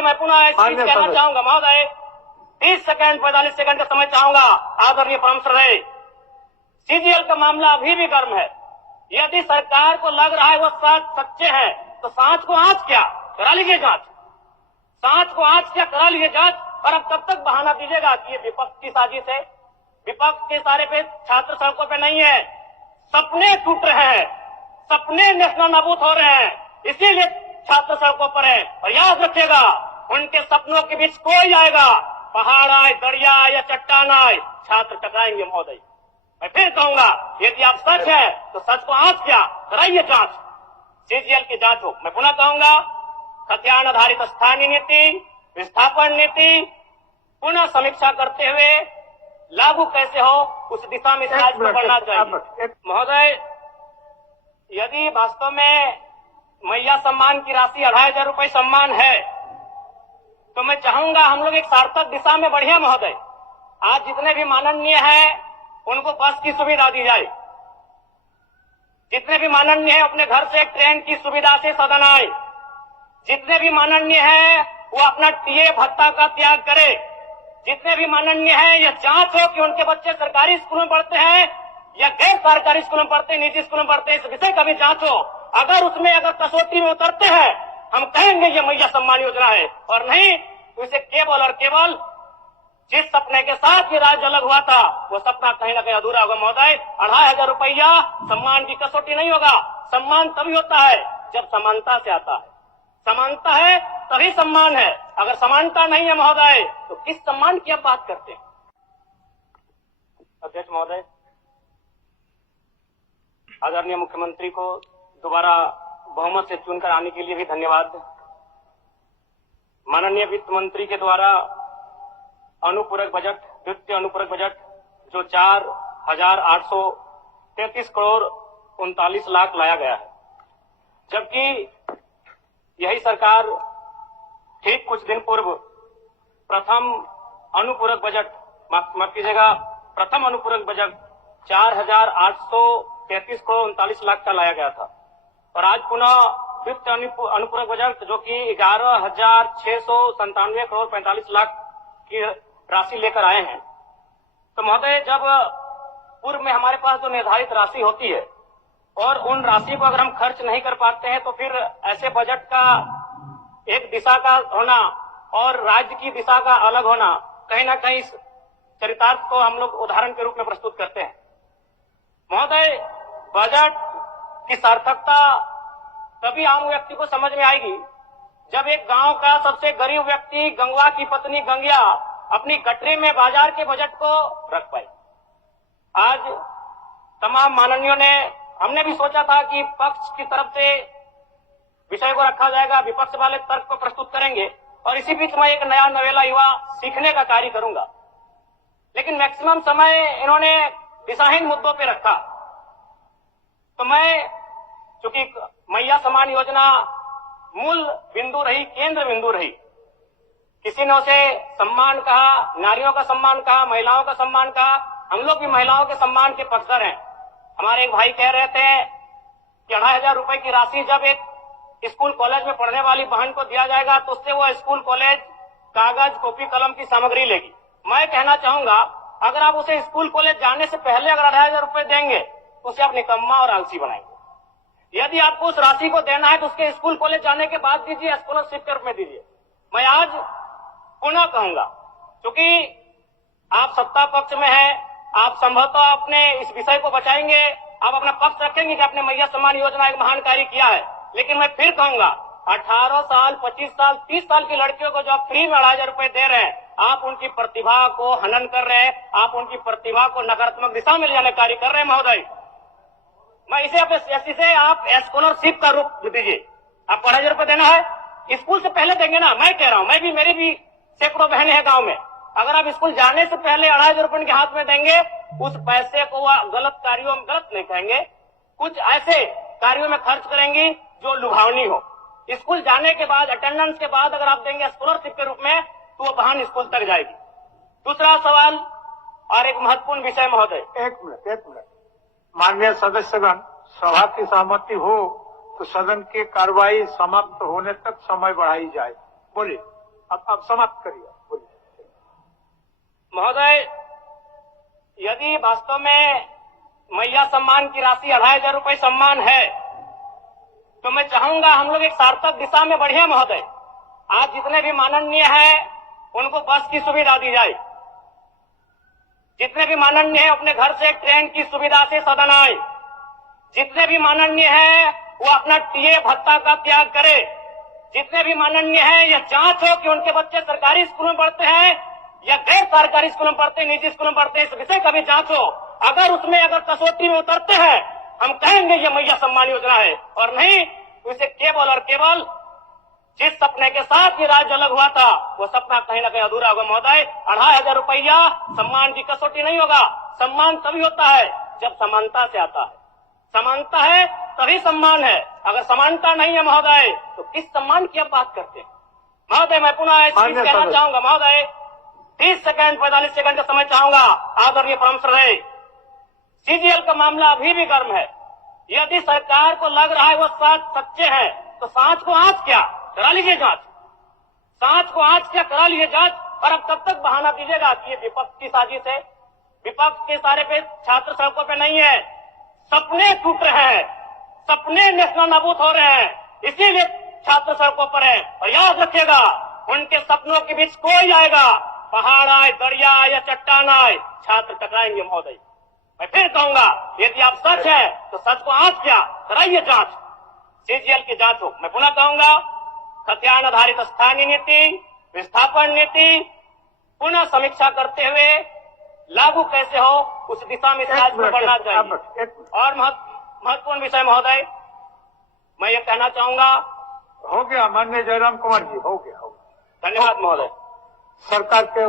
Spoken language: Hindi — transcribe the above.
महोदय मैं पुनः एक चीज कहना चाहूंगा महोदय, 30 सेकंड 45 सेकंड का समय चाहूंगा। आदरणीय परम श्रद्धेय, सीजीएल का मामला अभी भी गर्म है। यदि सरकार को लग रहा है वो सच्चे हैं तो सांच को आंच क्या करा लीजिए जांच, सांच को आंच क्या करा लीजिए जांच। और अब कब तक बहाना दीजिएगा कि ये विपक्ष की साजिश है? विपक्ष के सारे पे छात्र सड़कों पे नहीं है, सपने टूट रहे हैं, सपने नेशनल नाबूद हो रहे हैं, इसीलिए छात्र सड़कों पर है। और याद रखिएगा, उनके सपनों के बीच कोई आएगा, पहाड़ आए, दरिया आए या चट्टान आए, छात्र टकराएंगे महोदय। मैं फिर कहूंगा, यदि आप सच है तो सच को आंच क्या कराइए जांच, सीजीएल की जांच हो। मैं पुनः कहूंगा, खतियान आधारित स्थानीय नीति, विस्थापन नीति पुनः समीक्षा करते हुए लागू कैसे हो उस दिशा में राज्य को बढ़ना चाहिए। महोदय, यदि वास्तव में मैया सम्मान की राशि 2,500 रुपए सम्मान है तो मैं चाहूंगा हम लोग एक सार्थक दिशा में बढ़िया महोदय। आज जितने भी माननीय हैं उनको बस की सुविधा दी जाए, जितने भी माननीय हैं अपने घर से ट्रेन की सुविधा से सदन आए, जितने भी माननीय हैं वो अपना टीए भत्ता का त्याग करे, जितने भी माननीय हैं यह जांच हो कि उनके बच्चे सरकारी स्कूलों में पढ़ते हैं या गैर सरकारी स्कूलों में पढ़ते हैं, निजी स्कूलों में पढ़ते हैं, इस विषय का भी जांच हो। अगर उसमें अगर कसौटी में उतरते हैं हम कहेंगे ये मैया सम्मान योजना है, और नहीं तो इसे केवल और केवल जिस सपने के साथ ये राज्य अलग हुआ था वो सपना कहीं ना कहीं अधूरा होगा महोदय। 2,500 रुपया सम्मान की कसौटी नहीं होगा। सम्मान तभी होता है जब समानता से आता है, समानता है तभी सम्मान है। अगर समानता नहीं है महोदय तो किस सम्मान की आप बात करते हैं? अध्यक्ष महोदय, आदरणीय मुख्यमंत्री को दोबारा बहुमत से चुनकर आने के लिए भी धन्यवाद। माननीय वित्त मंत्री के द्वारा अनुपूरक बजट, द्वितीय अनुपूरक बजट जो 4,833 करोड़ 39 लाख लाया गया है, जबकि यही सरकार ठीक कुछ दिन पूर्व प्रथम अनुपूरक बजट, माफ कीजिएगा, प्रथम अनुपूरक बजट 4,833 करोड़ 39 लाख का लाया गया था। और आज पुनः द्वितीय अनुपूरक बजट जो कि 11,697 करोड़ 45 लाख की राशि लेकर आए हैं। तो महोदय, जब पूर्व में हमारे पास जो निर्धारित राशि होती है और उन राशि को अगर हम खर्च नहीं कर पाते हैं तो फिर ऐसे बजट का एक दिशा का होना और राज्य की दिशा का अलग होना, कहीं ना कहीं इस चरितार्थ को हम लोग उदाहरण के रूप में प्रस्तुत करते हैं। महोदय, बजट की सार्थकता तभी आम व्यक्ति को समझ में आएगी जब एक गांव का सबसे गरीब व्यक्ति, गंगवा की पत्नी गंगिया, अपनी गठरी में बाजार के बजट को रख पाई। आज तमाम माननीयों ने, हमने भी सोचा था कि पक्ष की तरफ से विषय को रखा जाएगा, विपक्ष वाले तर्क को प्रस्तुत करेंगे और इसी बीच मैं एक नया नवेला युवा सीखने का कार्य करूंगा। लेकिन मैक्सिमम समय इन्होंने दिशाहीन मुद्दों पे रखा। तो मैं, चूंकि मैया सम्मान योजना मूल बिंदु रही, केंद्र बिंदु रही, किसी ने उसे सम्मान कहा, नारियों का सम्मान कहा, महिलाओं का सम्मान कहा, हम लोग भी महिलाओं के सम्मान के पक्षधर हैं। हमारे एक भाई कह रहे थे कि 2,500 रुपए की राशि जब एक स्कूल कॉलेज में पढ़ने वाली बहन को दिया जाएगा तो उससे वो स्कूल कॉलेज कागज, कॉपी, कलम की सामग्री लेगी। मैं कहना चाहूंगा, अगर आप उसे स्कूल कॉलेज जाने से पहले अगर 2,500 रुपए देंगे तो उसे आप निकम्मा और आलसी बनाएंगे। यदि आपको उस राशि को देना है तो उसके स्कूल कॉलेज जाने के बाद दीजिए, स्कॉलरशिप के रूप में दीजिए। मैं आज पुनः कहूंगा, क्योंकि आप सत्ता पक्ष में हैं, आप संभवतः अपने इस विषय को बचाएंगे, आप अपना पक्ष रखेंगे कि आपने मैया सम्मान योजना एक महान कार्य किया है। लेकिन मैं फिर कहूंगा, 18 साल, 25 साल, 30 साल की लड़कियों को जो आप फ्री में 2,500 रुपए दे रहे हैं, आप उनकी प्रतिभा को हनन कर रहे हैं, आप उनकी प्रतिभा को नकारात्मक दिशा में ले जाने कार्य कर रहे हैं महोदय। मैं इसे आप स्कॉलरशिप का रूप दीजिए। आपको 2,500 रुपए देना है, स्कूल से पहले देंगे ना। मैं कह रहा हूं, मैं भी, मेरी भी सैकड़ों बहनें हैं गांव में, अगर आप स्कूल जाने से पहले 2,500 रुपए उनके हाथ में देंगे, उस पैसे को वह गलत कार्यों में, गलत नहीं कहेंगे, कुछ ऐसे कार्यों में खर्च करेंगी जो लुभावनी हो। स्कूल जाने के बाद, अटेंडेंस के बाद अगर आप देंगे स्कॉलरशिप के रूप में तो वो बहन स्कूल तक जाएगी। दूसरा सवाल और एक महत्वपूर्ण विषय महोदय। एक मिनट माननीय सदस्यगण, सभा की सहमति हो तो सदन की कार्रवाई समाप्त होने तक समय बढ़ाई जाए। बोलिए। अब समाप्त करिए, बोलिए। महोदय, यदि वास्तव में मैया सम्मान की राशि 2,500 रुपये सम्मान है, तो मैं चाहूंगा हम लोग एक सार्थक दिशा में बढ़े महोदय। आज जितने भी माननीय हैं उनको बस की सुविधा दी जाए, जितने भी माननीय हैं अपने घर से ट्रेन की सुविधा से सदन आए, जितने भी माननीय हैं वो अपना टीए भत्ता का त्याग करे, जितने भी माननीय हैं यह जांच हो कि उनके बच्चे सरकारी स्कूलों में पढ़ते हैं या गैर सरकारी स्कूलों में पढ़ते हैं, निजी स्कूलों में पढ़ते हैं, इस विषय का भी जांच हो। अगर उसमें अगर कसौटी में उतरते हैं हम कहेंगे ये मैया सम्मान योजना है, और नहीं तो इसे केवल और केवल जिस सपने के साथ ये राज्य अलग हुआ था वो सपना कहीं ना कहीं अधूरा होगा महोदय। 2,500 रुपया सम्मान की कसौटी नहीं होगा। सम्मान तभी होता है जब समानता से आता है, समानता है तभी सम्मान है। अगर समानता नहीं है महोदय तो किस सम्मान की आप बात करते हैं महोदय? मैं पुनः इस चीज कहना चाहूंगा महोदय, 30 सेकंड 45 सेकंड का समय चाहूंगा। आदरणीय परम श्रद्धेय, सीजीएल का मामला अभी भी गर्म है। यदि सरकार को लग रहा है वो सच्चे हैं तो सांच को आंच क्या करा लीजिए जांच, सांच को आंच क्या करा लीजिए जांच। और अब कब तक बहाना दीजिएगा कि ये विपक्ष की साजिश है? विपक्ष के सारे पे छात्र सड़कों पे नहीं है, सपने टूट रहे हैं, सपने नेशनल नाबूद हो रहे हैं, इसीलिए छात्र सड़कों पर है। और याद रखिएगा उनके सपनों के बीच कोई आएगा, पहाड़ आए, दरिया आए या चट्टान आए, छात्र टकराएंगे महोदय। मैं फिर कहूंगा यदि आप सच है तो सच को आंच क्या कराइए जांच, सीजीएल की जांच हो। मैं पुनः कहूंगा खतियान आधारित स्थानीय नीति, विस्थापन नीति पुनः समीक्षा करते हुए लागू कैसे हो उस दिशा में राज्य को बढ़ना चाहिए। और महत्वपूर्ण विषय महोदय, मैं ये कहना चाहूंगा, हो गया माननीय जयराम कुमार जी, हो गया। धन्यवाद महोदय। सरकार के